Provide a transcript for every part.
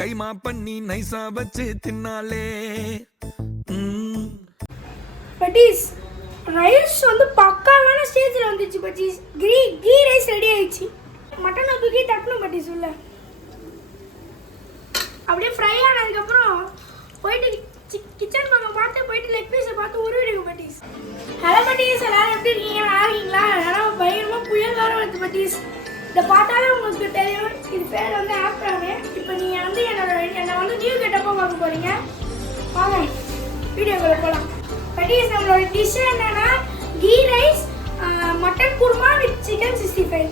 கைமா பண்ணி நைசா வச்சு தின்னாலே. பட்டீஸ் ரைஸ் வந்து பக்காவான ஸ்டேஜில் வந்துச்சு பட்டீஸ். கீ ரைஸ் ரெடி ஆயிடுச்சு. மட்டனை தூக்கி தட்டணும் பட்டீஸ் உள்ள. அப்படியே ஃப்ரை ஆனதுக்கப்புறம் போயிட்டு கிச்சன் பக்கம் பார்த்து போயிட்டு லெக் பீஸை பார்த்து உருவிடுங்க பட்டீஸ். ஹலோ பட்டீஸ், எல்லாரும் எப்படி இருக்கீங்க? நல்லா இருக்கீங்களா? எல்லாரும் பயங்கரமாக புயல் வர வருது பட்டீஸ். இதை பார்த்தாலே உங்களுக்கு தெரியும், இது பேர் வந்து ஆப்ரானு. இப்போ நீங்கள் வந்து என்னை வந்து நியூ கெட்டப்போ பார்க்க போகிறீங்க. வாங்க வீடியோக்குள்ள போகலாம். பட்டீஸ் நம்மளோட டிஷ் என்னன்னா ghee rice, mutton kurma with chicken 65.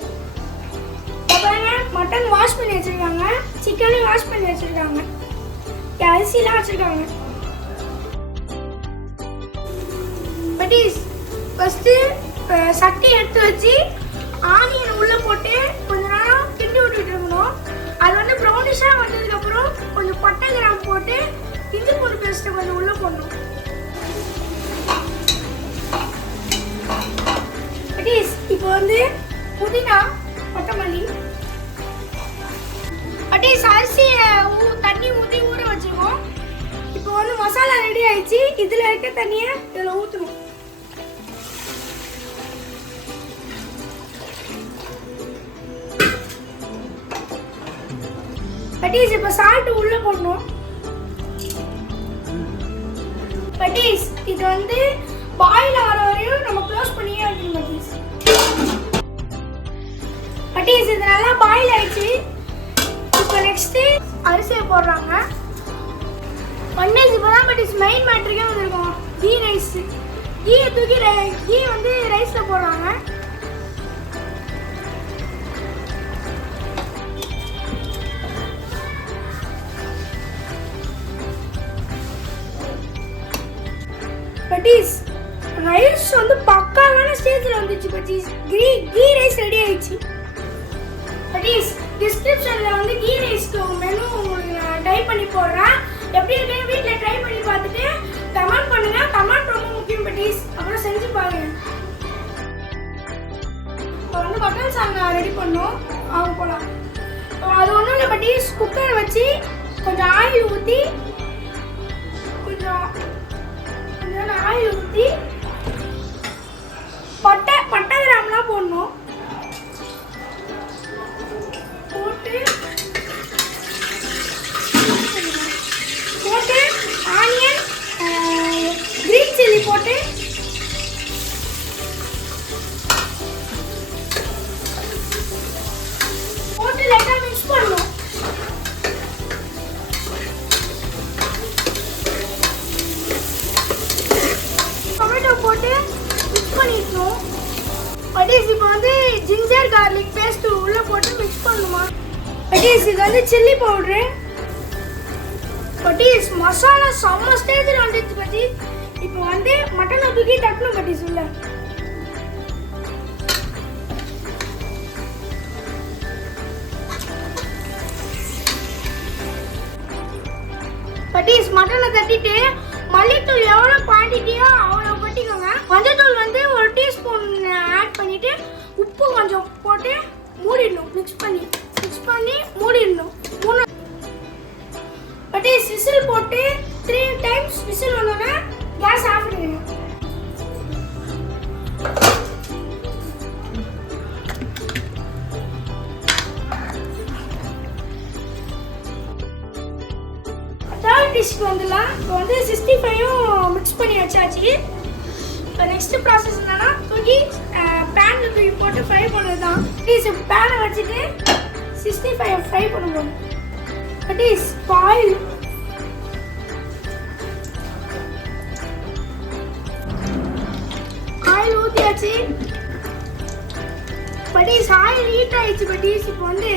பாருங்க, மட்டன் வாஷ் பண்ணி வச்சிருக்காங்க, சிக்கனையும் வாஷ் பண்ணி வச்சிருக்காங்க, அரிசிலாம் வச்சிருக்காங்க. பட்டீஸ் ஃபர்ஸ்ட்டு சட்டி எடுத்து வச்சு ஆனியன் உள்ளே போட்டு கொஞ்ச நேரம் கிண்டி விட்டுட்டு இருக்கணும். அது வந்து ப்ரௌனிஷாக வந்ததுக்கப்புறம் கொஞ்சம் பட்டை கிராம்பு போட்டு இஞ்சி பூண்டு பேஸ்ட்டை கொஞ்சம் உள்ளே போடணும். பட்டீஸ் இப்போ வந்து புதினா, கொத்தமல்லி, பட்டீஸ் அரிசியை தண்ணி ஊற்றி ஊற வச்சுருக்கோம். இப்போ வந்து மசாலா ரெடி ஆயிடுச்சு. இதில் இருக்க தண்ணியை இதில் ஊற்றணும். பட்டீஸ் இப்போ சால்ட் உள்ள போடணும். பட்டீஸ் இது வந்து பாயில் ஆகிற வரையும் நம்ம க்ளோஸ் பண்ணியே வைக்கணும். பட்டீஸ் பட்டீஸ் இது நல்லா பாயில் ஆயிடுச்சு. இப்போ நெக்ஸ்ட்டு அரிசியை போடுறாங்க. பட்டீஸ் இப்போ தான் பட்டீஸ் மெயின் மேட்ருக்கே வந்துருக்கோம். கீ ரைஸ். கீயை தூக்கி கீ வந்து ரைஸில் போடுறாங்க. பட்டீஸ் ரைஸ் வந்து பக்காவான ஸ்டேஜில் வந்துச்சு. பட்டீஸ் கீ ரைஸ் ரெடி ஆயிடுச்சு. பட்டீஸ் டிஸ்கிரிப்ஷனில் வந்து கீ ரைஸ்க்கு மெனு உங்களுக்கு நான் டைப் பண்ணி போடுறேன். எப்படி இருக்குன்னு வீட்டில் ட்ரை பண்ணி பார்த்துட்டு கமெண்ட் பண்ணுங்க. கமெண்ட் ரொம்ப முக்கியம் பட்டீஸ். அப்புறம் செஞ்சு பாருங்க. இப்போ வந்து மட்டன் சால்னா ரெடி பண்ணோம். அவங்க போகலாம். அது ஒன்றும் இல்லை பட்டீஸ், குக்கரை வச்சு கொஞ்சம் ஆயில் ஊற்றி பட்டை கிராம்லாம் போடணும். போட்டு ஆனியன், கிரீன் சில்லி போட்டு லைட்டாக மிக்ஸ் பண்ணணும். போட்டு மிக்ஸ் பண்ணிக்கணும். பட்டீஸ் இப்போ வந்து ஜிஞ்சர் கார்லிக் பேஸ்ட் உள்ள போட்டு மிக்ஸ் பண்ணுமா. பட்டீஸ் இது வந்து சில்லி பவுடரு. பட்டீஸ் மசாலா செம்ம ஸ்டேஜில் வந்துச்சு. பட்டீஸ் இப்போ வந்து மட்டனை தூக்கி தட்டணும். பட்டீஸ் உள்ள பட்டீஸ் மட்டனை தட்டிட்டு மல்லித்தூள் எவ்வளோ குவான்டிட்டியோ அவ்வளோ கொட்டிக்கோங்க. மஞ்சத்தூள் வந்து 1 டீஸ்பூன் ஆட் பண்ணிவிட்டு உப்பு கொஞ்சம் போட்டு மூடிடணும். மிக்ஸ் பண்ணி மூடிடணும். பட்டீஸ் விசில் போட்டு 3 டைம்ஸ் விசில் வந்தோடனே கேஸ் ஆஃப் பண்ணிடணும். டிஷ்க்கு வந்துடலாம். இப்போ வந்து 65ம் மிக்ஸ் பண்ணி வச்சாச்சு. இப்போ நெக்ஸ்ட் ப்ராசஸ் என்னன்னா தூக்கி பேனில் தூக்கி போட்டு ஃப்ரை பண்ணுறது தான். பட்டீஸ் பேனை வச்சுட்டு 65 ஃப்ரை பண்ணுவோம். பட்டீஸ் ஆயில் ஊற்றியாச்சு. பட்டீஸ் ஆயில் ஹீட் ஆயிடுச்சு. பட்டீஸ் இப்போ வந்து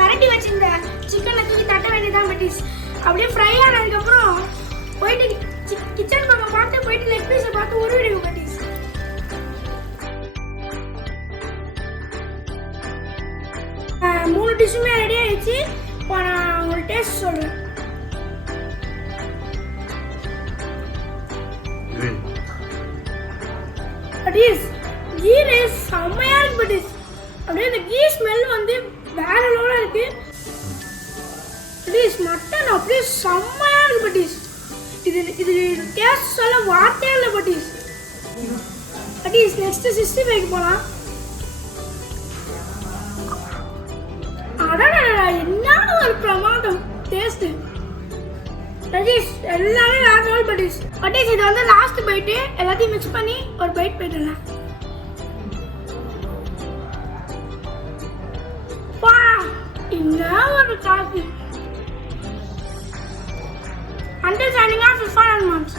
பரட்டி வச்சிருந்த சிக்கனை தூக்கி தட்ட வேண்டியதான். பட்டீஸ் அப்படியே ஃப்ரை ஆனதுக்கப்புறம் போயிட்டு கிச்சன் பக்கம் பார்த்து போயிட்டு லெக் பீஸை பார்த்து உருவிடுங்க. பட்டீஸ் 3 டிஷ்ஷுமே ரெடி ஆயிடுச்சு. இப்போ நான் உங்களுக்கு டேஸ்ட் சொல்றேன். பட்டீஸ் கீ ரைஸ் செம்மையா இருக்கு. பட்டீஸ் அப்படியே இந்த கீ ஸ்மெல் வந்து வேற லெவலா இருக்கு. பட்டீஸ் மட்டன் அப்படியே செம்மையா இருக்கு பட்டீஸ். இது இது டேஸ்ட் சொல்ல வார்த்தையே இல்லை பட்டீஸ். பட்டீஸ் நெக்ஸ்ட் 65 போலாம். அடடா என்ன ஒரு பிரமாதம் டேஸ்ட். பட்டீஸ் எல்லாமே வேற லெவல் பட்டீஸ். பட்டீஸ் இது வந்து லாஸ்ட் பைட், எல்லாத்தையும் மிக்ஸ் பண்ணி ஒரு பைட் போயிடலாம். வா என்ன ஒரு coffee. Until signing off, it's fun and months.